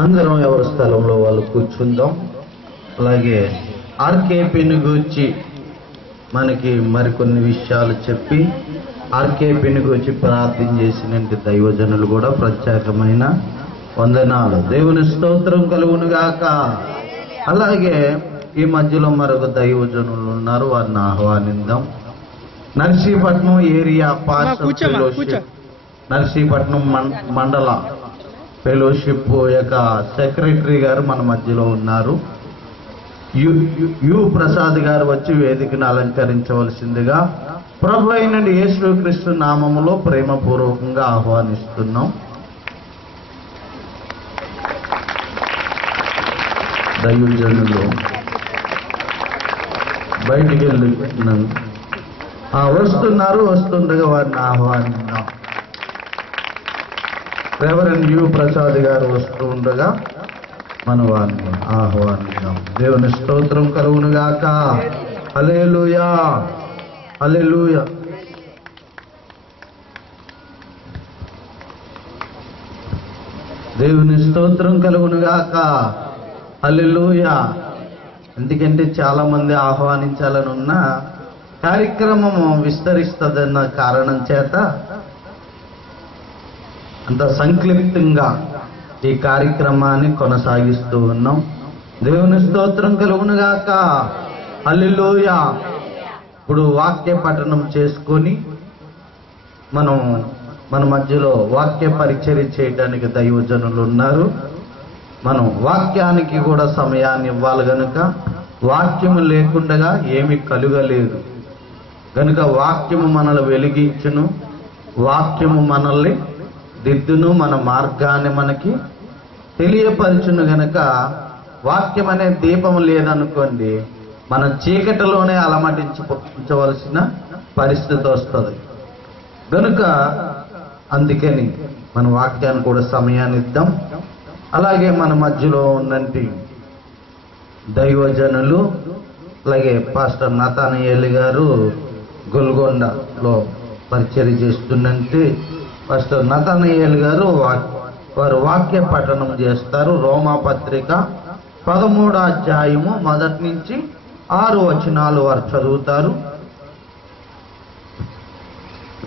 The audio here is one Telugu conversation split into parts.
అందరం ఎవరి స్థలంలో వాళ్ళు కూర్చుందాం. అలాగే ఆర్కేపీని గురించి మనకి మరికొన్ని విషయాలు చెప్పి ఆర్కేపీని గురించి ప్రార్థన చేసిన దైవజనులు కూడా ప్రత్యేకమైన వందనాలు. దేవుని స్తోత్రం కలుగునుగాక. అలాగే ఈ మధ్యలో మరొక దైవజనులు ఉన్నారు, వారిని ఆహ్వానిద్దాం. నర్సీపట్నం ఏరియా ఫెలోషిప్, నర్సీపట్నం మండల ఫెలోషిప్ యొక్క సెక్రటరీ గారు మన మధ్యలో ఉన్నారు. యు ప్రసాద్ గారు వచ్చి వేదికను అలంకరించవలసిందిగా ప్రభు అయిన యేసుక్రీస్తు నామములో ప్రేమపూర్వకంగా ఆహ్వానిస్తున్నాం. దైవజనులు బయటికి వెళ్ళి వస్తుండగా వారిని ఆహ్వానిద్దాం. రెవరెండ్ యు ప్రసాద్ గారు వస్తూ ఉండగా మన వారిని ఆహ్వానిద్దాం. దేవుని స్తోత్రం కలుగునుగాక. హల్లెలూయా, హల్లెలూయా. దేవుని స్తోత్రం కలుగునుగాక. హల్లెలూయా. ఎందుకంటే చాలా మంది ఆహ్వానించాలని ఉన్న కార్యక్రమము విస్తరిస్తుందన్న కారణం చేత అంత సంక్లిప్తంగా ఈ కార్యక్రమాన్ని కొనసాగిస్తూ ఉన్నాం. దేవుని స్తోత్రం కలుగునుగాక. హల్లెలూయా. ఇప్పుడు వాక్య పఠనం చేసుకొని మన మధ్యలో వాక్య పరిచర్య చేయడానికి దైవజనులు ఉన్నారు. మనం వాక్యానికి కూడా సమయాన్ని ఇవ్వాలి గనుక వాక్యము లేకుండా ఏమీ కలుగలేదు గనుక వాక్యము మనల్ని వెలిగించును, వాక్యము మనల్ని దిద్దును, మన మార్గాన్ని మనకి తెలియపరచును. గనక వాక్యం అనే దీపం లేదనుకోండి, మన చీకటిలోనే అలమటించవలసిన పరిస్థితి వస్తుంది. గనుక అందుకని మన వాక్యాన్ని కూడా సమయాన్ని ఇద్దాం. అలాగే మన మధ్యలో ఉన్నంటి దైవజనులు, అలాగే పాస్టర్ నతానియేలు గారు గొల్గొండలో పరిచర్య చేస్తున్నట్టు పాస్టర్ నతానియేలు గారు వారు వాక్య పఠనం చేస్తారు. రోమాపత్రిక 13వ అధ్యాయము 1 నుంచి 6 వచనాలు వారు చదువుతారు.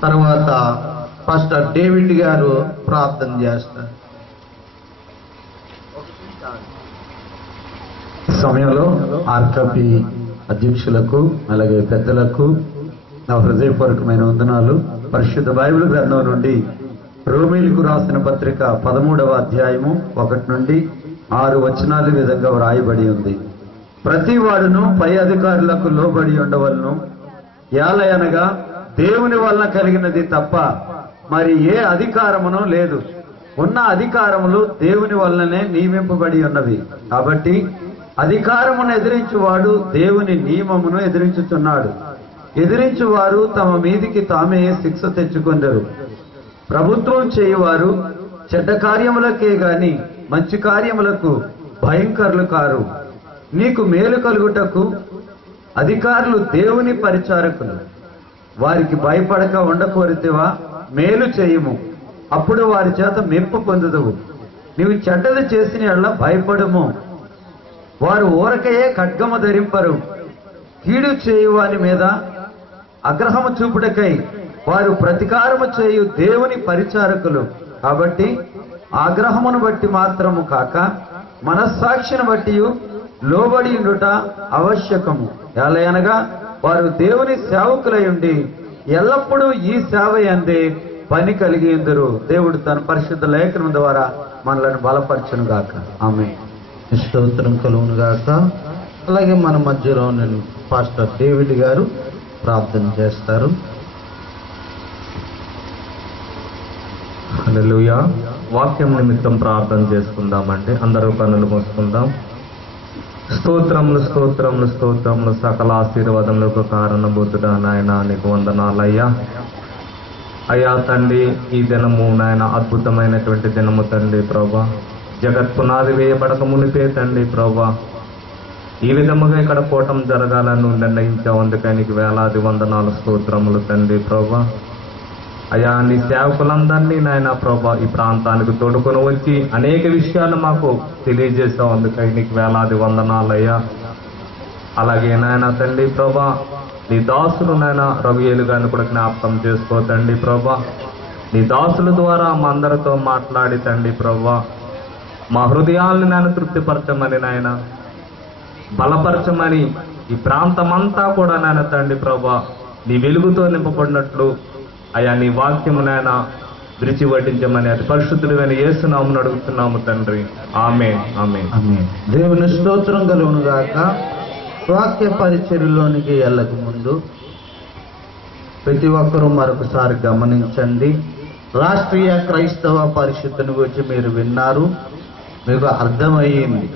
తర్వాత పాస్టర్ డేవిడ్ గారు ప్రార్థన చేస్తారు. సమయంలో ఆర్కపి అధ్యక్షులకు అలాగే పెద్దలకు నా హృదయపూర్వకమైన వందనాలు. పరిశుద్ధ బైబిల్ గ్రంథం నుండి రోమీయులకు రాసిన పత్రిక 13వ అధ్యాయము 1 నుండి 6 వచనాలు విధంగా వ్రాయబడి ఉంది. ప్రతి వాడును పై అధికారులకు లోబడి ఉండవలను, ఏలయనగా దేవుని వలన కలిగినది తప్ప మరి ఏ అధికారమును లేదు. ఉన్న అధికారములు దేవుని వలననే నియమింపబడి ఉన్నవి. కాబట్టి అధికారమును ఎదిరించువాడు దేవుని నియమమును ఎదిరించుచున్నాడు. ఎదిరించువారు తమ మీదికి తామే శిక్ష తెచ్చుకొందరు. ప్రభుత్వం చేయువారు చెడ్డ కార్యములకే గాని మంచి కార్యములకు భయంకరులు కారు. నీకు మేలు కలుగుటకు అధికారులు దేవుని పరిచారకులు. వారికి భయపడక ఉండకోరితివా? మేలు చేయుము, అప్పుడు వారి చేత మెప్పు పొందుదువు. నీవు చెడ్డలు చేసిన యెడల భయపడుము. వారు ఊరకయే ఖడ్గము ధరింపరు. కీడు చేయువాని మీద అగ్రహము చూపుటకై వారు ప్రతీకారము చేయు దేవుని పరిచారకులు. కాబట్టి ఆగ్రహమును బట్టి మాత్రము కాక మనస్సాక్షిని బట్టి లోబడి ఉండుట ఆవశ్యకము. ఎలయనగా వారు దేవుని సేవకులై ఉండి ఎల్లప్పుడూ ఈ సేవ యందే పని కలిగి ఉందరు. దేవుడు తన పరిశుద్ధ లేఖనం ద్వారా మనలను బలపరచును గాక. ఆమేన్. స్తోత్రం కలుగునుగాక. అలాగే మన మధ్యలో నేను పాస్టర్ డేవిడ్ గారు ప్రార్థన చేస్తారు. హల్లెలూయా. వాక్యం నిమిత్తం ప్రార్థన చేసుకుందామండి. అందరూ కన్నులు మూసుకుందాం. స్తోత్రములు స్తోత్రములు స్తోత్రములు సకల ఆశీర్వాదములకు కారణభూతుడా నాయన నీకు వందనాలయ్యా. అయ్యా తండ్రి, ఈ దినము నాయన అద్భుతమైనటువంటి దినము తండ్రి ప్రభా. జగత్ పునాది వేయబడక మునిపే తండ్రి ప్రభా ఈ విధముగా ఇక్కడ కూటం జరగాలని నిర్ణయించావు. అందుకని నీకు వేలాది వందనాలు స్తోత్రములు తండ్రి ప్రభా. అయ్యా నీ సేవకులందరినీ నాయన ప్రభా ఈ ప్రాంతానికి తోడుకొని వచ్చి అనేక విషయాలు మాకు తెలియజేసావు. అందుకై నీకు వేలాది వందనాలయ్యా. అలాగే నాయన తండ్రి ప్రభా నీ దాసులు నాయన రవియేలు గారిని కూడా జ్ఞాపకం చేసుకో తండ్రి ప్రభా. నీ దాసుల ద్వారా మా అందరితో మాట్లాడి తండ్రి ప్రభా మా హృదయాలను నాయన తృప్తిపరచమని నాయన బలపరచమని ఈ ప్రాంతమంతా కూడా నాయన తండ్రి ప్రభా నీ వెలుగుతో నింపబడినట్లు అయ్యా నీ వాక్యము నాయన విరిచి వడ్డించమని అతి పరిశుద్ధులైన యేసునామమున అడుగుతున్నాము తండ్రి. ఆమేన్ ఆమేన్. దేవుని స్తోత్రం కలుగును గాక. వాక్య పరిచర్యలోనికి వెళ్ళక ముందు ప్రతి ఒక్కరూ మరొకసారి గమనించండి. రాష్ట్రీయ క్రైస్తవ పరిషత్తుని గురించి మీరు విన్నారు, మీకు అర్థమయ్యింది.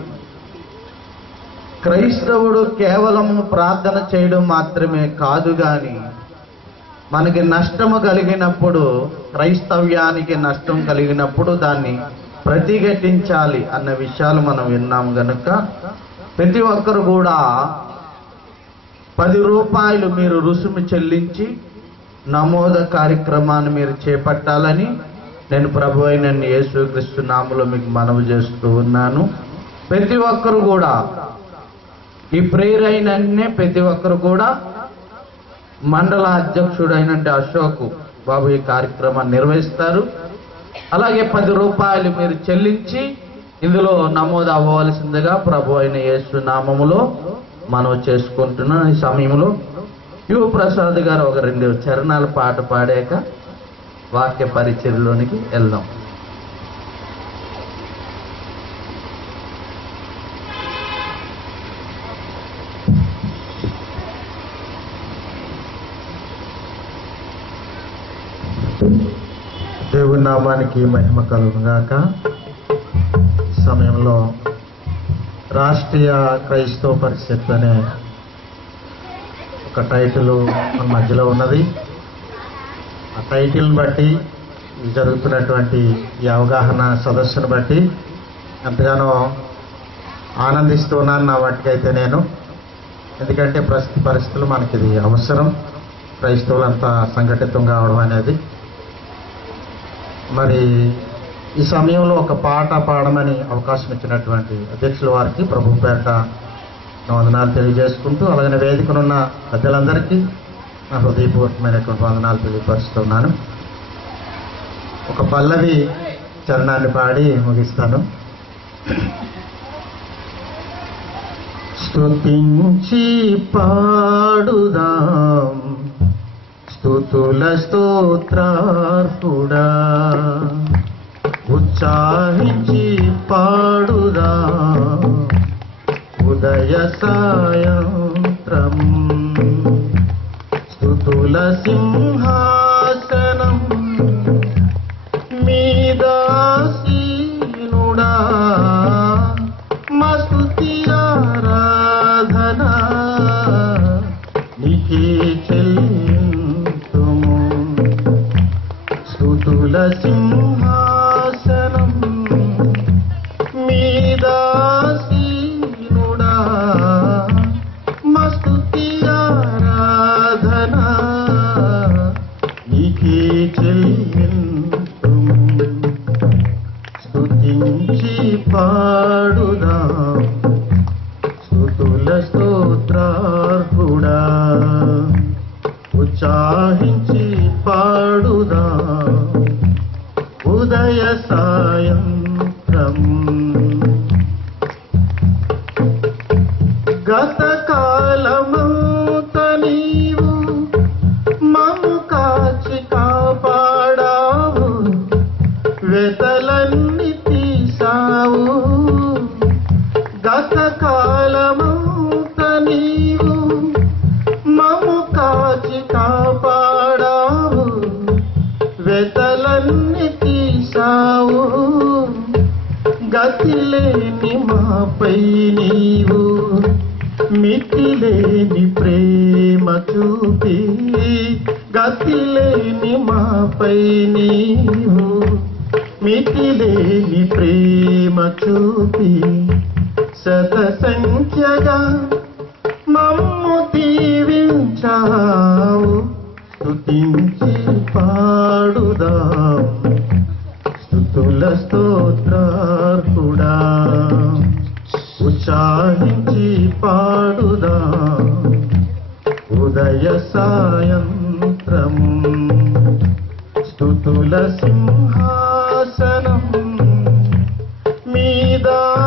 క్రైస్తవుడు కేవలము ప్రార్థన చేయడం మాత్రమే కాదు, కానీ మనకి నష్టము కలిగినప్పుడు, క్రైస్తవ్యానికి నష్టం కలిగినప్పుడు దాన్ని ప్రతిఘటించాలి అన్న విషయాలు మనం విన్నాం. గనుక ప్రతి ఒక్కరు కూడా 10 రూపాయలు మీరు రుసుము చెల్లించి నమోద కార్యక్రమాన్ని మీరు చేపట్టాలని నేను ప్రభు అయిన యేసుక్రీస్తు నామములో మీకు మనవి చేస్తూ ఉన్నాను. ప్రతి ఒక్కరు కూడా ఈ ప్రేయర్ అయిననే ప్రతి ఒక్కరు కూడా మండల అధ్యక్షుడైన అశోక్ బాబు ఈ కార్యక్రమాన్ని నిర్వహిస్తారు. అలాగే 10 రూపాయలు మీరు చెల్లించి ఇందులో నమోదు అవ్వవలసిందిగా ప్రభు అయిన యేసు నామములో మనం చేసుకుంటున్న ఈ సమయంలో యువ ప్రసాద్ గారు ఒక 2 చరణాల పాట పాడాక వాక్య పరిచర్యలోనికి వెళ్దాం. దేవుని నామానికి మహిమ కలుగుగాక. సమయంలో రాష్ట్రీయ క్రైస్తవ పరిషత్ అనే ఒక టైటిల్ మన మధ్యలో ఉన్నది. ఆ టైటిల్ని బట్టి జరుగుతున్నటువంటి ఈ అవగాహన సదస్సును బట్టి ఎంతగానో ఆనందిస్తున్నాను నా వాటికైతే నేను. ఎందుకంటే ప్రస్తుత పరిస్థితులు మనకి ఇది అవసరం, క్రైస్తవులంతా సంఘటితం కావడం అనేది. మరి ఈ సమయంలో ఒక పాట పాడమని అవకాశం ఇచ్చినటువంటి అధ్యక్షుల వారికి ప్రభు పేట వందనాలు తెలియజేసుకుంటూ, అలాగే వేదికనున్న పెద్దలందరికీ నా హృదయపూర్వకమైనటువంటి వందనాలు తెలియపరుస్తున్నాను. ఒక పల్లవి చరణాన్ని పాడి ముగిస్తాను. స్తుతించి పాడుదాం స్తుతుల స్తోత్రార్పుడా, ఉత్సాహించి పాడుదా ఉదయ సాయంత్రం. స్తుతుల సింహాసనం మీదాసీనుడా, మస్తుతి ఆరాధన నీకే చెల్లింతుము. స్తుతుల సింహాసనం మీదాసీనుడా, మస్తుతి ఆరాధన నీకే చెల్లింతుము. స్తుతించి పాడుదా స్తుతుల స్తోత్రార్హుడా, ఉత్సాహించి పాడుదా ఉదయ సాయంత్రం. గత కాలమంత నీవు మమ్ము కాచి కాపాడావు, వెతలన్నీ తీసావు. గత కాలమంత నీవు మమ్ము కాచి కాపాడావు, వెతలన్నీ తీసావు. గతిలేని మాపై నీవు మితిలేని ప్రేమ చూపి, గతిలేని మాపై నీవు మితిలేని ప్రేమ చూపి, శత సంఖ్యగా మమ్ము దీవించావు. స్తుతించి పాడు సాయంత్రము స్తుతుల సింహాసనం మీదాసీనుడా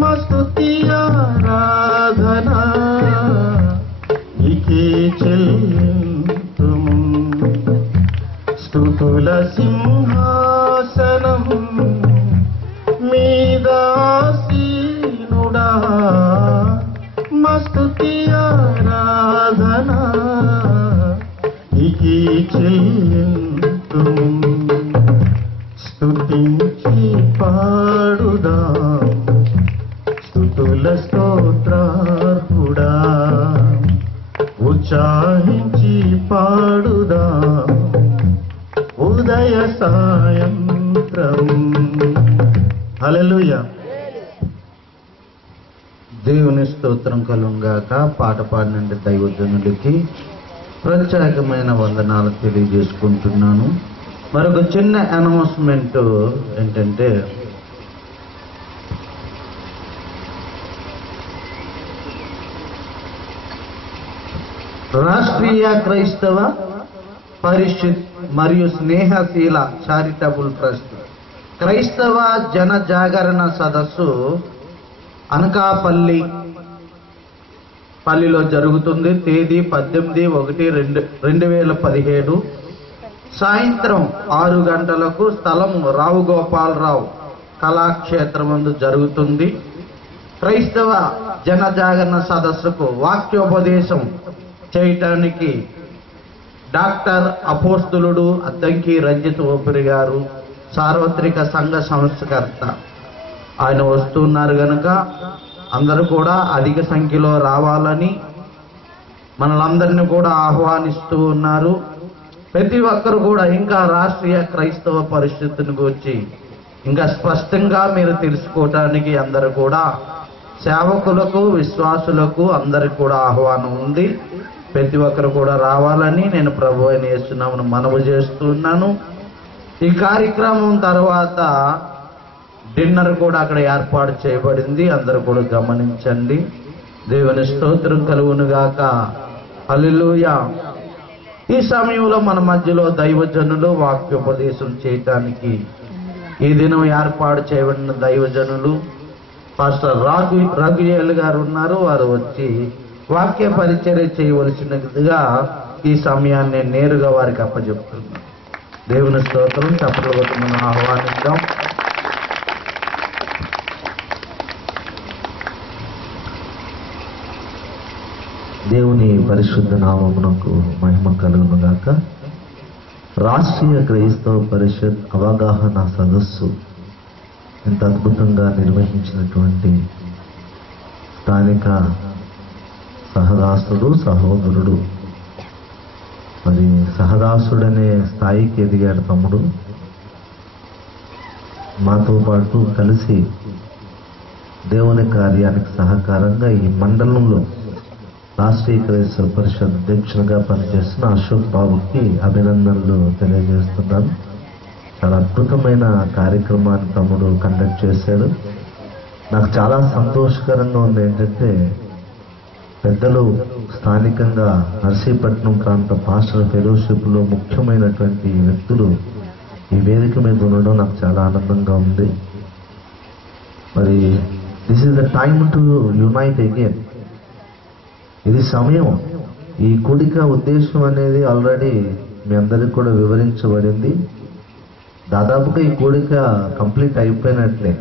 మా స్తుతి ఆరాధన నీకే చెల్లింతుము స్తుతుల సింహాసనం మీదాసీనుడా మా స్తుతి ఆరాధన నీకే చెల్లింతుము స్తుతించి పాడుదాం స్తుతుల స్తోత్రార్హుడా ఉత్సాహించి పాడుదాం ఉదయ సాయంత్రం. హల్లెలూయా. దేవుని స్తోత్రం కలుగాక. పాట పాడినంటే దైవజనుడికి ప్రత్యేకమైన వందనాలు తెలియజేసుకుంటున్నాను. మరొక చిన్న అనౌన్స్మెంట్ ఏంటంటే, రాష్ట్రీయ క్రైస్తవ పరిషత్ మరియు స్నేహశీల చారిటబుల్ ట్రస్ట్ క్రైస్తవ జన జాగరణ సదస్సు అనకాపల్లిలో జరుగుతుంది. తేదీ 18/1/2017 సాయంత్రం 6 గంటలకు. స్థలము రావు గోపాలరావు కళాక్షేత్రమందు జరుగుతుంది. క్రైస్తవ జన జాగరణ సదస్సుకు వాక్యోపదేశం చేయటానికి డాక్టర్ అపోస్తులుడు అద్దంకి రంజిత్ ఓపిరి గారు, సార్వత్రిక సంఘ సంస్కర్త, ఆయన వస్తున్నారు గనుక అందరూ కూడా అధిక సంఖ్యలో రావాలని మనలందరినీ కూడా ఆహ్వానిస్తూ ఉన్నారు. ప్రతి ఒక్కరు కూడా ఇంకా రాష్ట్రీయ క్రైస్తవ పరిస్థితిని గురించి ఇంకా స్పష్టంగా మీరు తెలుసుకోవటానికి అందరూ కూడా సేవకులకు, విశ్వాసులకు అందరికి కూడా ఆహ్వానం ఉంది. ప్రతి ఒక్కరు కూడా రావాలని నేను ప్రభు అయిన యేసునామమున మనవి చేస్తున్నాను. ఈ కార్యక్రమం తర్వాత డిన్నర్ కూడా అక్కడ ఏర్పాటు చేయబడింది. అందరూ కూడా గమనించండి. దేవుని స్తోత్రం కలుగునుగాక. హల్లెలూయా. ఈ సమయంలో మన మధ్యలో దైవజనులు వాక్యోపదేశం చేయటానికి ఈ దినం ఏర్పాటు చేయబడిన దైవజనులు పాస్టర్ రఘుయేల్ గారు ఉన్నారు. వారు వచ్చి వాక్య పరిచర్య చేయవలసినదిగా ఈ సమయాన్ని నేరుగా వారికి అప్పచెప్తున్నాం. దేవుని స్తోత్రం. చప్పట్లు కొట్టి మనం ఆహ్వానిద్దాం. దేవుని పరిశుద్ధ నామమునకు మహిమ కలుగునుగాక. రాష్ట్రీయ క్రైస్తవ పరిషత్ అవగాహన సదస్సు ఎంత అద్భుతంగా నిర్వహించినటువంటి స్థానిక సహదాసుడు, సహోదరుడు, మరి సహదాసుడనే స్థాయికి ఎదిగాడు తమ్ముడు. మాతో పాటు కలిసి దేవుని కార్యానికి సహకారంగా ఈ మండలంలో రాష్ట్రీయ క్రైస్తవ పరిషత్ అధ్యక్షునిగా పనిచేస్తున్న అశోక్ బాబుకి అభినందనలు తెలియజేస్తున్నాను. చాలా అద్భుతమైన కార్యక్రమాన్ని తమ్ముడు కండక్ట్ చేశాడు. నాకు చాలా సంతోషకరంగా ఉంది ఏంటంటే, పెద్దలు స్థానికంగా నర్సీపట్నం ప్రాంత పాస్టర్ ఫెలోషిప్లో ముఖ్యమైనటువంటి వ్యక్తులు ఈ వేదిక మీద ఉండడం నాకు చాలా ఆనందంగా ఉంది. మరి this is the time to unite again. ఇది సమయం. ఈ కూడిక ఉద్దేశం అనేది ఆల్రెడీ మీ అందరికి కూడా వివరించబడింది. దాదాపుగా ఈ కూడిక కంప్లీట్ అయిపోయినట్లే.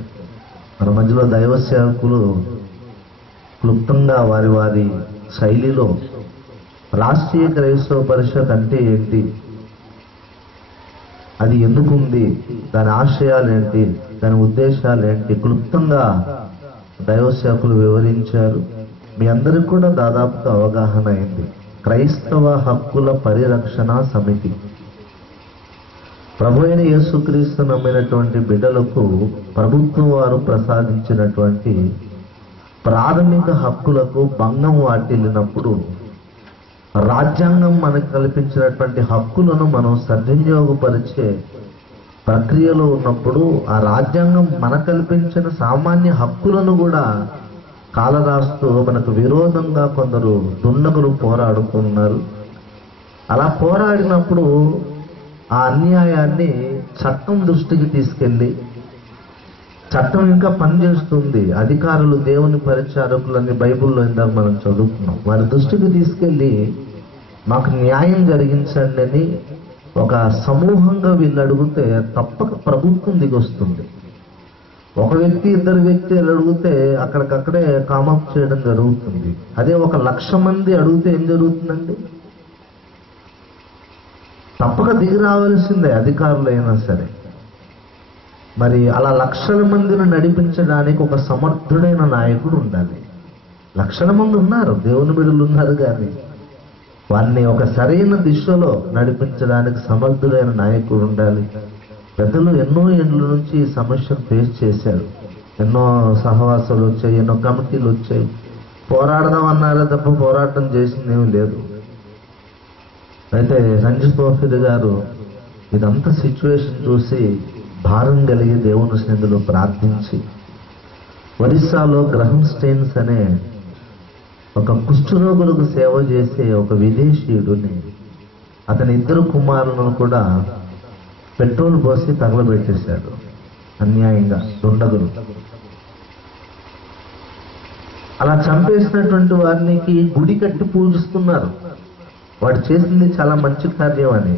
మన మధ్యలో దైవ సేవకులు క్లుప్తంగా వారి వారి శైలిలో రాష్ట్రీయ క్రైస్తవ పరిషత్ అంటే ఏంటి, అది ఎందుకుంది, దాని ఆశయాలు ఏంటి, దాని ఉద్దేశాలు ఏంటి, క్లుప్తంగా దైవ సేవకులు వివరించారు. మీ అందరికి కూడా దాదాపుగా అవగాహన అయింది. క్రైస్తవ హక్కుల పరిరక్షణ సమితి ప్రభు అయిన యేసుక్రీస్తు నమ్మినటువంటి బిడ్డలకు ప్రభుత్వం వారు ప్రసాదించినటువంటి ప్రాథమిక హక్కులకు భంగం వాటిల్లినప్పుడు రాజ్యాంగం మనకు కల్పించినటువంటి హక్కులను మనం సద్వినియోగపరిచే ప్రక్రియలో ఉన్నప్పుడు ఆ రాజ్యాంగం మనకు కల్పించిన సామాన్య హక్కులను కూడా కాలరాస్తూ మనకు విరోధంగా కొందరు దుండగులు పోరాడుతున్నారు. అలా పోరాడినప్పుడు ఆ అన్యాయాన్ని చట్టం దృష్టికి తీసుకెళ్ళి, చట్టం ఇంకా పనిచేస్తుంది, అధికారులు దేవుని పరిచారకులని బైబిల్లో ఇందాక మనం చదువుకున్నాం, వారి దృష్టికి తీసుకెళ్ళి మాకు న్యాయం జరిగించండి అని ఒక సమూహంగా వీళ్ళు అడిగితే తప్పక ప్రభుత్వం దిగొస్తుంది. ఒక వ్యక్తి, ఇద్దరు వ్యక్తులు అడిగితే అక్కడికక్కడే కామప్ చేయడం జరుగుతుంది. అదే 1,00,000 మంది అడిగితే ఏం జరుగుతుందండి? తప్పక దిగి రావాల్సిందే అధికారులైనా సరే. మరి అలా 1,00,000 మందిని నడిపించడానికి ఒక సమర్థుడైన నాయకుడు ఉండాలి. 1,00,000 మంది ఉన్నారు, దేవుని బిడ్డలు ఉన్నారు, కానీ వారిని ఒక సరైన దిశలో నడిపించడానికి సమర్థుడైన నాయకుడు ఉండాలి. పెద్దలు ఎన్నో ఏళ్ళ నుంచి ఈ సమస్యను ఫేస్ చేశారు. ఎన్నో సహవాసాలు వచ్చాయి, ఎన్నో కమిటీలు వచ్చాయి. పోరాడదాం అన్నారే తప్ప పోరాటం చేసింది ఏమీ లేదు. అయితే రంజిత్ తోఫీర్ గారు ఇదంతా సిచ్యువేషన్ చూసి భారం కలిగి దేవుని సన్నిధిలో ప్రార్థించి, ఒరిస్సాలో గ్రహం స్టెయిన్స్ అనే ఒక కుష్ఠరోగులకు సేవ చేసే ఒక విదేశీయుడిని, అతని 2 కుమారులను కూడా పెట్రోల్ పోసి తగలబెట్టేశాడు అన్యాయంగా దుండగులు. అలా చంపేసినటువంటి వారికి గుడి కట్టి పూజిస్తున్నారు. వాడు చేసింది చాలా మంచి కార్యం అని.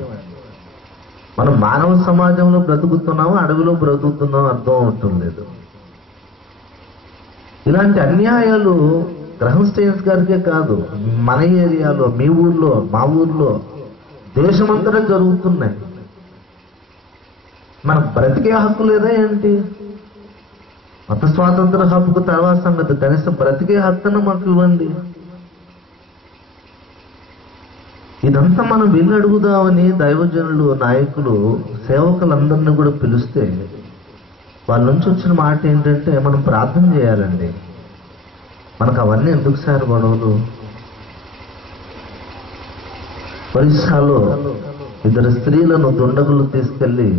మనం మానవ సమాజంలో బ్రతుకుతున్నాము, అడవిలో బ్రతుకుతున్నాం అర్థం అవటం లేదు. ఇలాంటి అన్యాయాలు గ్రహం స్టెయిన్స్ గారికే కాదు, మన ఏరియాలో, మీ ఊర్లో, మా ఊర్లో, దేశమంతటా జరుగుతున్నాయి. మనకు బ్రతికే హక్కు లేదా ఏంటి? మత స్వాతంత్ర హక్కు తర్వాత సంగతి, కనీసం బ్రతికే హక్కును మాకు ఇవ్వండి. ఇదంతా మనం వీళ్ళు అడుగుదామని దైవజనులు, నాయకులు, సేవకులందరినీ కూడా పిలిస్తే వాళ్ళ నుంచి వచ్చిన మాట ఏంటంటే, మనం ప్రార్థన చేయాలండి. మనకు అవన్నీ ఎందుకు సార్ గొడవలు? ఒరిస్సాలో 2 స్త్రీలను దుండగులు తీసుకెళ్లి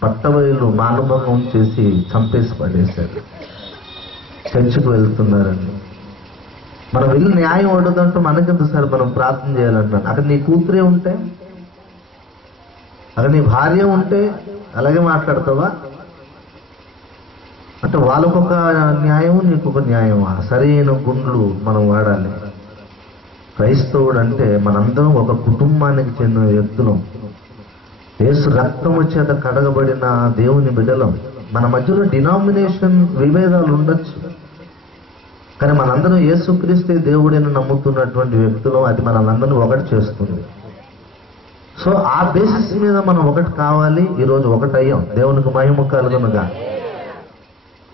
పట్టబయలు మానభంగం చేసి చంపేసి పడేశారు. చర్చికి వెళ్తున్నారండి. మనం వెళ్ళి న్యాయం ఉండదంటూ మనకెందుకు సార్ మనం ప్రార్థన చేయాలంటున్నాను. అక్కడ నీ కూతురే ఉంటే, అక్కడ నీ భార్య ఉంటే అలాగే మాట్లాడతావా? అంటే వాళ్ళకొక న్యాయం, నీకొక న్యాయమా? సరైన గుండ్లు మనం వాడాలి. క్రైస్తవుడు అంటే మనందరం ఒక కుటుంబానికి చెందిన వ్యక్తులం. యేసు రక్తము చేత కడగబడిన దేవుని బిడ్డలం. మన మధ్యలో డినామినేషన్ విభేదాలు ఉండొచ్చు, కానీ మనందరం యేసుక్రీస్తే దేవుడిని నమ్ముతున్నటువంటి వ్యక్తులం. అది మనందరినీ ఒకటి చేస్తుంది. సో ఆ బేసిస్ మీద మనం ఒకటి కావాలి. ఈరోజు ఒకటయ్యాం, దేవునికి మహిమ కలుగునుగా.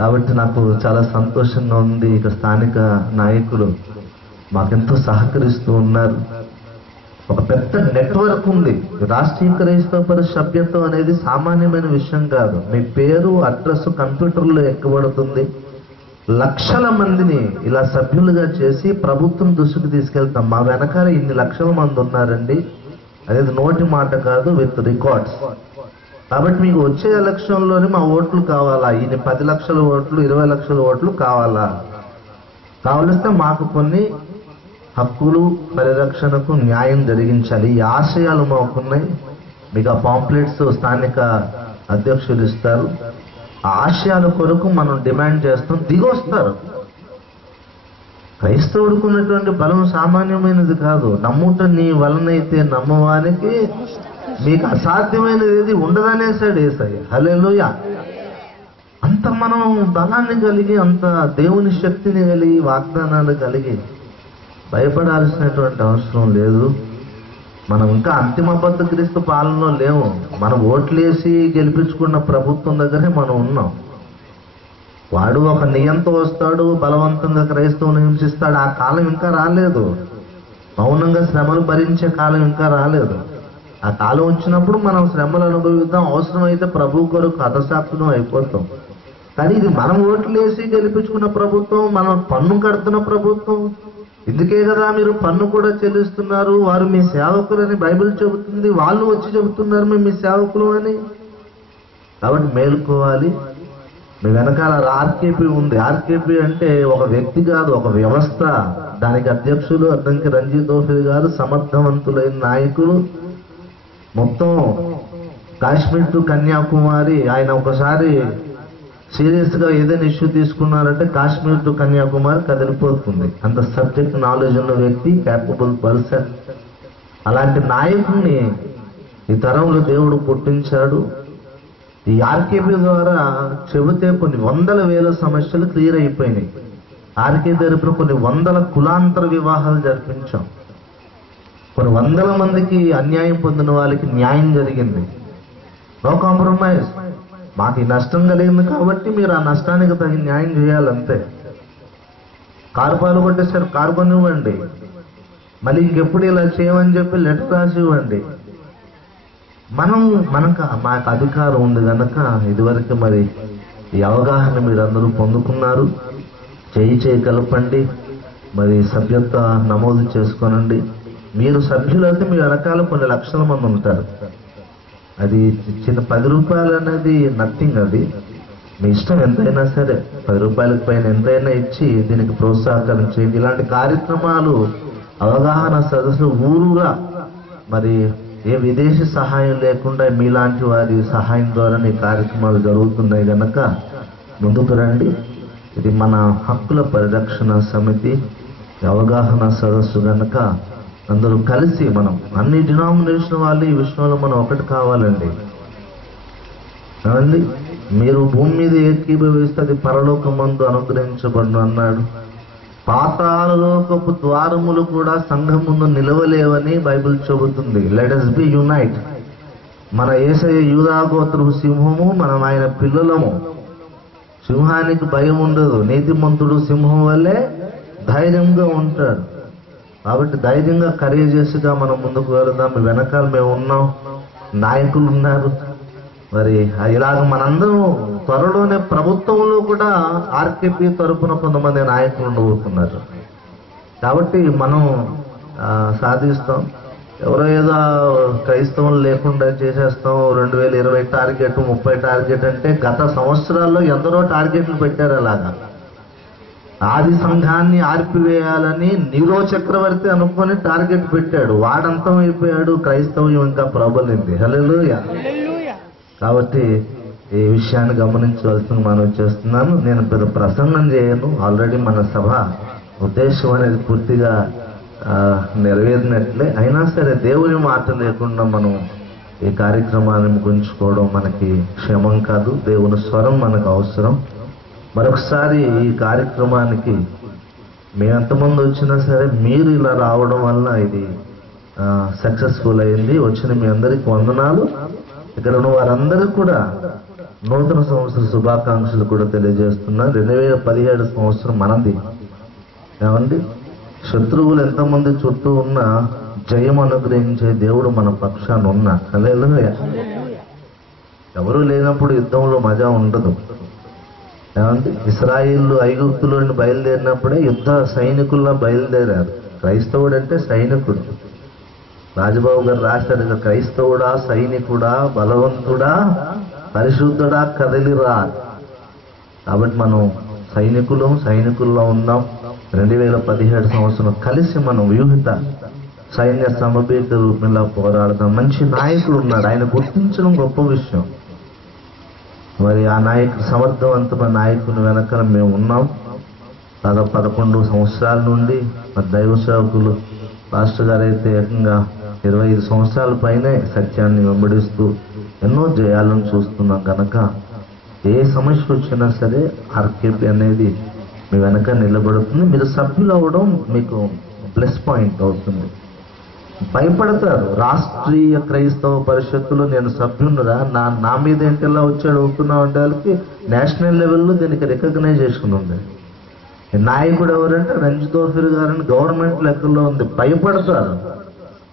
కాబట్టి నాకు చాలా సంతోషంగా ఉంది. ఇక స్థానిక నాయకులు మాకెంతో సహకరిస్తూ ఉన్నారు. ఒక పెద్ద నెట్వర్క్ ఉంది. రాష్ట్రీయ క్రైస్తవ పరిషత్ సభ్యత్వం అనేది సామాన్యమైన విషయం కాదు. మీ పేరు, అడ్రస్ కంప్యూటర్లో ఎక్కబడుతుంది. 1,00,000 మందిని ఇలా సభ్యులుగా చేసి ప్రభుత్వం దృష్టికి తీసుకెళ్తాం. మా వెనకాల ఇన్ని 1,00,000 మంది ఉన్నారండి. అదేది నోటి మాట కాదు, విత్ రికార్డ్స్. కాబట్టి మీకు వచ్చే ఎలక్షన్లోనే మా ఓట్లు కావాలా, ఈయన 10 లక్షల ఓట్లు, 20 లక్షల ఓట్లు కావాలా? కావలిస్తే మాకు కొన్ని హక్కులు, పరిరక్షణకు న్యాయం జరిగించాలి. ఈ ఆశయాలు మాకున్నాయి. మీకు ఆ పాంప్లెట్స్ స్థానిక అధ్యక్షులు ఇస్తారు. ఆ ఆశయాల కొరకు మనం డిమాండ్ చేస్తాం. దిగొస్తారు. క్రైస్తవుడికి ఉన్నటువంటి బలం సామాన్యమైనది కాదు. నమ్ముట నీ వలనైతే నమ్మవానికి మీకు అసాధ్యమైనది ఏది ఉండదనేసాడు యేసయ్య. హల్లెలూయా. అంత మనం బలాన్ని కలిగి, అంత దేవుని శక్తిని కలిగి, వాగ్దానాలు కలిగి భయపడాల్సినటువంటి అవసరం లేదు. మనం ఇంకా అంతిమ బద్ధ క్రీస్తు పాలనలో లేవు. మనం ఓట్లేసి గెలిపించుకున్న ప్రభుత్వం దగ్గరే మనం ఉన్నాం. వాడు ఒక నియంతో వస్తాడు, బలవంతంగా క్రైస్తవుని హింసిస్తాడు. ఆ కాలం ఇంకా రాలేదు. మౌనంగా శ్రమలు భరించే కాలం ఇంకా రాలేదు. ఆ కాలం వచ్చినప్పుడు మనం శ్రమలు అనుభవిద్దాం. అవసరమైతే ప్రభు కొరకు హతసాక్షులం అయిపోతాం. కానీ ఇది మనం ఓట్లేసి గెలిపించుకున్న ప్రభుత్వం, మనం పన్ను కడుతున్న ప్రభుత్వం. ఇందుకే కదా మీరు పన్ను కూడా చెల్లిస్తున్నారు. వారు మీ సేవకులని బైబిల్ చెబుతుంది. వాళ్ళు వచ్చి చెబుతున్నారు మేము మీ సేవకులు అని. కాబట్టి మేలుకోవాలి. మీ వెనకాల ఆర్కేపీ ఉంది. ఆర్కేపీ అంటే ఒక వ్యక్తి కాదు, ఒక వ్యవస్థ. దానికి అధ్యక్షులు అద్దంకి రంజిత్ దోఫిల్ గారు సమర్థవంతులైన నాయకులు. మొత్తం కాశ్మీర్ టు కన్యాకుమారి ఆయన ఒకసారి సీరియస్ గా ఏదైనా ఇష్యూ తీసుకున్నారంటే కాశ్మీర్ టు కన్యాకుమారి కదిలిపోతుంది. అంత సబ్జెక్ట్ నాలెడ్జ్ ఉన్న వ్యక్తి, క్యాపబుల్ పర్సన్. అలాంటి నాయకుడిని ఈ తరంలో దేవుడు పుట్టించాడు. ఈ ఆర్కేపీ ద్వారా చెబితే కొన్ని వందల వేల సమస్యలు క్లియర్ అయిపోయినాయి. ఆర్కే తరపున కొన్ని వందల కులాంతర వివాహాలు జరిపించాం. కొన్ని వందల మందికి అన్యాయం పొందిన వాళ్ళకి న్యాయం జరిగింది. No compromise. మాకు ఈ నష్టం కలిగింది కాబట్టి మీరు ఆ నష్టానికి తగిన న్యాయం చేయాలంతే. కారు పాలు కొట్టేసారు, కారు కొనివ్వండి. మళ్ళీ ఇంకెప్పుడు ఇలా చేయమని చెప్పి లెటర్ రాసి ఇవ్వండి. మాకు అధికారం ఉంది కనుక ఇదివరకు మరి ఈ అవగాహన మీరందరూ పొందుకున్నారు. చేయి కలపండి, మరి సభ్యత్వ నమోదు చేసుకోనండి. మీరు సభ్యులైతే మీ వెనకాల కొన్ని లక్షల మంది ఉంటారు. అది చిన్న 10 రూపాయలు అనేది నథింగ్. అది మీ ఇష్టం. ఎంతైనా సరే 10 రూపాయలకు పైన ఎంతైనా ఇచ్చి దీనికి ప్రోత్సాహకరం చేయండి. ఇలాంటి కార్యక్రమాలు, అవగాహన సదస్సులు ఊరుగా మరి ఏ విదేశీ సహాయం లేకుండా మీలాంటి వారి సహాయం ద్వారా ఈ కార్యక్రమాలు జరుగుతున్నాయి కనుక ముందుకు రండి. ఇది మన హక్కుల పరిరక్షణ సమితి అవగాహన సదస్సు కనుక అందరూ కలిసి మనం అన్ని డినామినేషన్ వాళ్ళు ఈ విషయంలో మనం ఒకటి కావాలండి. ఏమండి, మీరు భూమి మీద ఏకీభవిస్తే అది పరలోకమందు అనుగ్రహించబడును అన్నాడు. పాతాళలోకపు ద్వారములు కూడా సంఘం ముందు నిలవలేవని బైబిల్ చెబుతుంది. Let us be unite. మన యేసయ్య యూదాగోత్రపు సింహము, మనం ఆయన పిల్లలము. సింహానికి భయం ఉండదు. నీతిమంతుడు సింహం వల్లే ధైర్యంగా ఉంటాడు. కాబట్టి ధైర్యంగా కరేజెస్గా మనం ముందుకు వెళదాం. వెనకాల మేము ఉన్నాం, నాయకులు ఉన్నారు. మరి ఇలాగ మనందరం త్వరలోనే ప్రభుత్వంలో కూడా ఆర్కేపీ తరఫున కొంతమంది నాయకులు ఉండబోతున్నారు. కాబట్టి మనం సాధిస్తాం. ఎవరో ఏదో క్రైస్తవులు లేకుండా చేసేస్తాం. 2020 టార్గెట్, 30 టార్గెట్ అంటే గత సంవత్సరాల్లో ఎందరో టార్గెట్లు పెట్టారు. అలాగా ఆది సంఘాన్ని ఆర్పివేయాలని నీరో చక్రవర్తి అనుకొని టార్గెట్ పెట్టాడు. వాడంతం అయిపోయాడు. క్రైస్తవ్యం ఇంకా ప్రబలింది. హల్లెలూయా. కాబట్టి ఈ విషయాన్ని గమనించవలసిన మనం చేస్తున్నాను. నేను పెద్ద ప్రసంగం చేయను. ఆల్రెడీ మన సభ ఉద్దేశం అనేది పూర్తిగా నెరవేరినట్లే. అయినా సరే దేవుని మాట లేకుండా మనం ఈ కార్యక్రమాన్ని ముగించుకోవడం మనకి క్షేమం కాదు. దేవుని స్వరం మనకు అవసరం. మరొకసారి ఈ కార్యక్రమానికి మీ ఎంతమంది వచ్చినా సరే మీరు ఇలా రావడం వల్ల ఇది సక్సెస్ఫుల్ అయింది. వచ్చిన మీ అందరికీ వందనాలు. ఇక్కడ ఉన్న వారందరికీ కూడా నూతన సంవత్సర శుభాకాంక్షలు కూడా తెలియజేస్తున్నా. 2017 సంవత్సరం మనది. ఏమండి, శత్రువులు ఎంతమంది చుట్టూ ఉన్నా జయం అనుగ్రహించే దేవుడు మన పక్షాన ఉన్నా. హల్లెలూయా. ఎవరు లేనప్పుడు యుద్ధంలో మజా ఉండదు. ఏమండి, ఇశ్రాయేలు ఐగుప్తులోని బయలుదేరినప్పుడే యుద్ధ సైనికుల్లా బయలుదేరారు. క్రైస్తవుడు అంటే సైనికుడు. రాజబాబు గారు రాశారు, క్రైస్తవుడా, సైనికుడా, బలవంతుడా, పరిశుద్ధుడా, కదలిరా. కాబట్టి మనం సైనికుల్లో ఉన్నాం. 2017 సంవత్సరం కలిసి మనం వ్యూహిత సైన్య సమవేత రూపంలో పోరాడతాం. మంచి నాయకుడు ఉన్నాడు, ఆయన గుర్తించడం గొప్ప విషయం. మరి ఆ నాయకుడు, సమర్థవంతమైన నాయకుని వెనకాల మేము ఉన్నాం. దాదాపు 11 సంవత్సరాల నుండి మరి దైవ సేవకులు పాస్టర్ గారు అయితే ఏకంగా 25 సంవత్సరాల పైనే సత్యాన్ని వెంబడిస్తూ ఎన్నో జయాలను చూస్తున్నాం కనుక ఏ సమస్య వచ్చినా సరే ఆర్కేపీ అనేది మీ వెనక నిలబడుతుంది. మీరు సభ్యులు అవ్వడం మీకు ప్లస్ పాయింట్ అవుతుంది. భయపడతారు. రాష్ట్రీయ క్రైస్తవ పరిషత్తులో నేను సభ్యునురా, నా మీద ఏంటిలా వచ్చాడు అవుతున్నావు అంటే వాళ్ళకి నేషనల్ లెవెల్లో దీనికి రికగ్నైజేషన్ ఉంది. నాయకుడు ఎవరంటే రంజిత్ దోఫిల్ గారని గవర్నమెంట్ లెక్కల్లో ఉంది. భయపడతారు.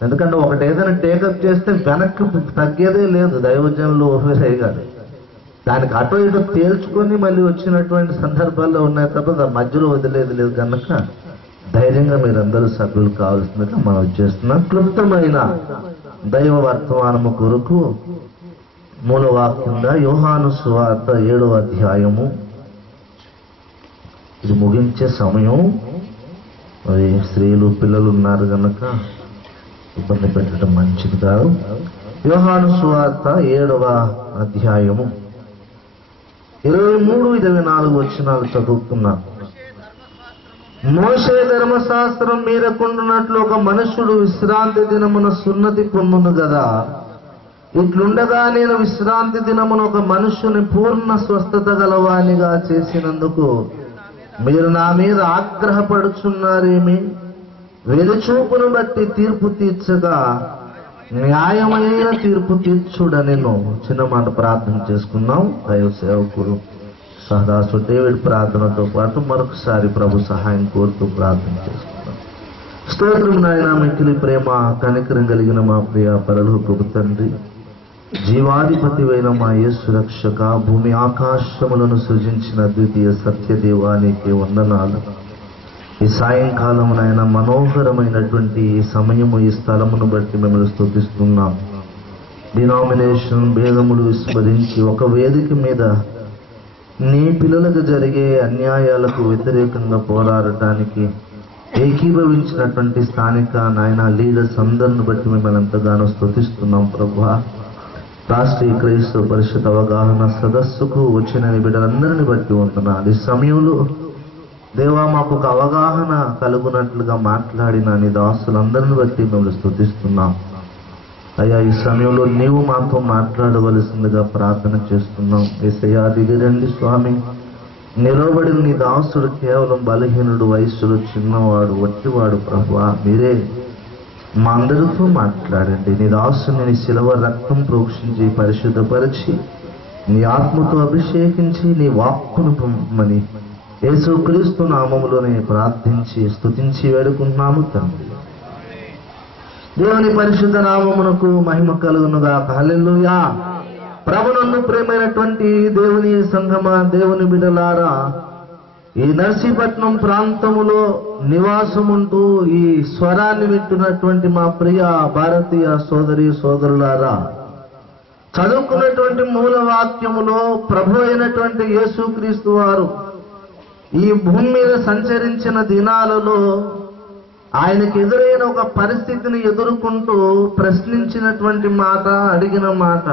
ఎందుకంటే ఒకటి ఏదైనా టేకప్ చేస్తే వెనక్కి తగ్గేదే లేదు. దైవజనులు ఓఫీసయ్య గారు దానికి అటు ఇటు తేల్చుకొని మళ్ళీ వచ్చినటువంటి సందర్భాల్లో ఉన్నాయి తప్ప దాని మధ్యలో వదిలేదు లేదు కనుక ధైర్యంగా మీరందరూ సభ్యులు కావాల్సిందిగా మనం చేస్తున్నాం. క్లుప్తమైన దైవ వర్తమానము కొరకు మూలవాక్యంగా యోహాను సువార్త 7వ అధ్యాయము. ఇది ముగించే సమయం. మరి స్త్రీలు పిల్లలు ఉన్నారు కనుక ఇబ్బంది పెట్టడం మంచిది కాదు. యోహాను సువార్త 7వ అధ్యాయము 23-24 వచనాలు చదువుతున్నా. మోషే ధర్మశాస్త్రం మీరకుండునట్లు ఒక మనుష్యుడు విశ్రాంతి దినమున సున్నతి పొందును గదా. ఇట్లుండగా నేను విశ్రాంతి దినమున ఒక మనుష్యుని పూర్ణ స్వస్థత గలవానిగా చేసినందుకు మీరు నా మీద ఆగ్రహపడుచున్నారేమి? వెలుచూపును బట్టి తీర్పు తీర్చగా న్యాయమైన తీర్పు తీర్చుడనెను. చిన్న మాట ప్రార్థన చేసుకున్నాం. దైవ సేవకుడు సహదాసు డేవిడ్ ప్రార్థనతో పాటు మరొకసారి ప్రభు సహాయం కోరుతూ ప్రార్థన చేసుకున్నాం. స్తోత్రం నాయన, మిక్కిలి ప్రేమ కనికరం కలిగిన మా ప్రియ పరలోకపు తండ్రి, జీవాధిపతివైన మా యేసు రక్షక, భూమి ఆకాశములను సృజించిన ద్వితీయ సత్యదేవానికి వందనాలు. ఈ సాయంకాలం నాయన మనోహరమైనటువంటి ఈ సమయము, ఈ స్థలమును బట్టి మిమ్మల్ని స్తుతిస్తున్నాం. డినామినేషన్ భేదములు విస్మరించి ఒక వేదిక మీద నీ పిల్లలకు జరిగే అన్యాయాలకు వ్యతిరేకంగా పోరాడటానికి ఏకీభవించినటువంటి స్థానిక నాయన లీడర్స్ అందరిని బట్టి మిమ్మల్ని ఎంతగానో స్తుతిస్తున్నాం ప్రభువా. రాష్ట్రీయ క్రైస్తవ పరిషత్ అవగాహన సదస్సుకు వచ్చిన బిడ్డలందరిని బట్టి ఉంటున్నాను. ఈ సమయంలో దేవా మాకు ఒక అవగాహన కలుగునట్లుగా మాట్లాడిన నీ దాసులందరిని బట్టి మిమ్మల్ని స్తుతిస్తున్నాం అయ్యా. ఈ సమయంలో నీవు మాతో మాట్లాడవలసిందిగా ప్రార్థన చేస్తున్నాం. యేసయ్యా దిగిరండి స్వామి. నిలబడిన నీ దాసుడు కేవలం బలహీనుడు, వయస్సులో చిన్నవాడు, వట్టివాడు ప్రభువా. మీరే మా అందరితో మాట్లాడండి. నీ దాసుని నీ శిలవ రక్తం ప్రోక్షించి పరిశుద్ధపరిచి నీ ఆత్మతో అభిషేకించి నీ వాక్కును పంపమని యేసుక్రీస్తు నామములోనే ప్రార్థించి స్తుతించి వేడుకుంటున్నాము తండ్రి. దేవుని పరిశుద్ధ నామమునకు మహిమ కలుగునుగాక. హల్లెలూయా. ప్రభునందు ప్రేమైనటువంటి దేవుని సంఘమా, దేవుని బిడ్డలారా, ఈ నర్సీపట్నం ప్రాంతములో నివాసముంటూ ఈ స్వరాన్ని వింటున్నటువంటి మా ప్రియ భారతీయ సోదరి సోదరులారా, చదువుకున్నటువంటి మూల వాక్యములో ప్రభు అయినటువంటి యేసుక్రీస్తు వారు ఈ భూమి మీద సంచరించిన దినాలలో ఆయనకు ఎదురైన ఒక పరిస్థితిని ఎదుర్కొంటూ ప్రశ్నించినటువంటి మాట, అడిగిన మాట.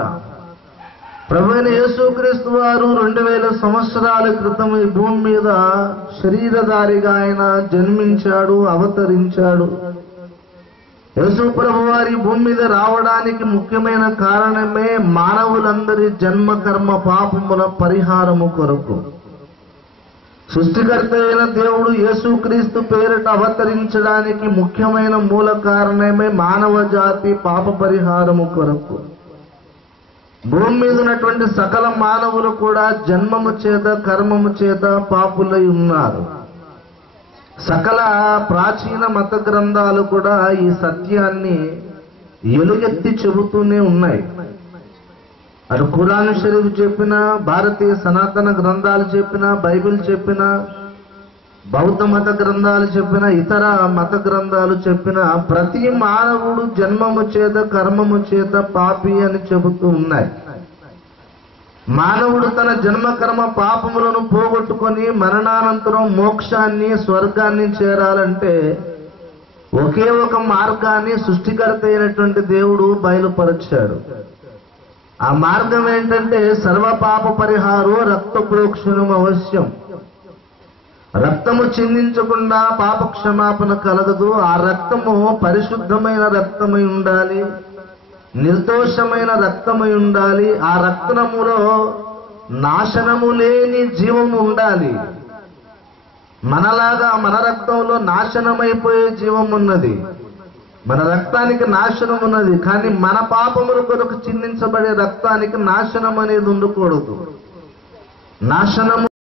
ప్రభు అయిన యేసుక్రీస్తు వారు 2000 సంవత్సరాల క్రితం ఈ భూమి మీద శరీరధారిగా ఆయన జన్మించాడు, అవతరించాడు. యేసు ప్రభు వారి భూమి మీద రావడానికి ముఖ్యమైన కారణమే మానవులందరి జన్మ కర్మ పాపముల పరిహారము కొరకు. సృష్టికర్త అయిన దేవుడు యేసుక్రీస్తు పేరిట అవతరించడానికి ముఖ్యమైన మూల కారణమే మానవ జాతి పాప పరిహారము కొరకు. భూమి మీద ఉన్నటువంటి సకల మానవులు కూడా జన్మము చేత కర్మము చేత పాపులై ఉన్నారు. సకల ప్రాచీన మత గ్రంథాలు కూడా ఈ సత్యాన్ని ఎలుగెత్తి చెబుతూనే ఉన్నాయి. అటు ఖురాన్ షరీఫ్ చెప్పిన, భారతీయ సనాతన గ్రంథాలు చెప్పిన, బైబిల్ చెప్పిన, బౌద్ధ మత గ్రంథాలు చెప్పిన, ఇతర మత గ్రంథాలు చెప్పిన, ప్రతి మానవుడు జన్మము చేత కర్మము చేత పాపి అని చెబుతూ ఉన్నాయి. మానవుడు తన జన్మ కర్మ పాపములను పోగొట్టుకొని మరణానంతరం మోక్షాన్ని, స్వర్గాన్ని చేరాలంటే ఒకే ఒక మార్గాన్ని సృష్టికర్త అయినటువంటి దేవుడు బయలుపరిచాడు. ఆ మార్గం ఏంటంటే సర్వ పాప పరిహారం రక్త ప్రోక్షణం అవశ్యం. రక్తము చిందించకుండా పాప క్షమాపణ కలగదు. ఆ రక్తము పరిశుద్ధమైన రక్తమై ఉండాలి, నిర్దోషమైన రక్తమై ఉండాలి. ఆ రక్తములో నాశనము లేని జీవము ఉండాలి. మనలాగా మన రక్తంలో నాశనమైపోయే జీవం ఉన్నది, మన రక్తానికి నాశనం ఉన్నది. కానీ మన పాపముల కొరకు చిందించబడే రక్తానికి నాశనం అనేది ఉండకూడదు. నాశనము